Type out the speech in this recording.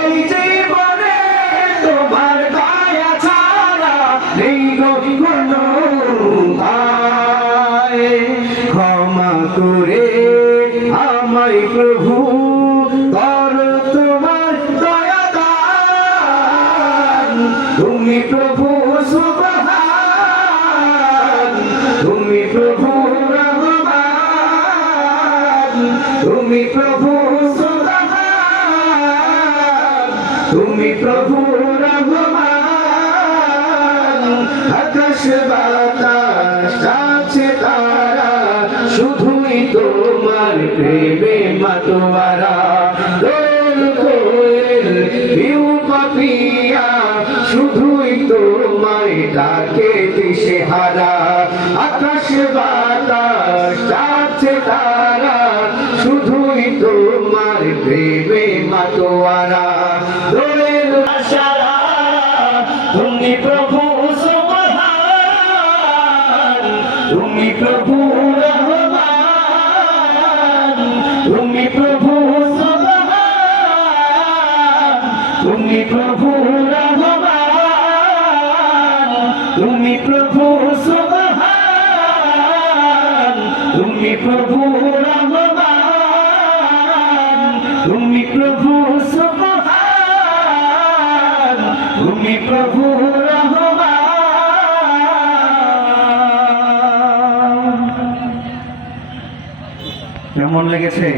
এই জীবনে তোমার দয়া ছাড়া নেই গো কোনো উপায়। ক্ষমা করে আমায় প্রভু করো তোমার দয়া দান। তুমি প্রভু সুবহান, তুমি প্রভু রহমান, তুমি প্রভু সুবহান, তুমি প্রভু রহমান। আকাশ বাতাস আছে তারা শুধুই তোমার প্রেমে মাতোয়ারা। দোল কোয়েল বিউ পাপিয়া শুধুই তোমায় ডাকে দিশেহারা। আকাশ বাতাস আছে তারা শুধুই তোমার প্রেমে মাতোয়ারা। দোলের আশারা তুমি প্রভু সুবহান, তুমি প্রভু রহমান, তুমি প্রভু সুবহান, তুমি প্রভু রহমান, তুমি প্রভু সুবহান, তুমি প্রভু রহমান, তুমি প্রভু সুবহান, তুমি প্রভু রহমান। কেমন লেগেছে?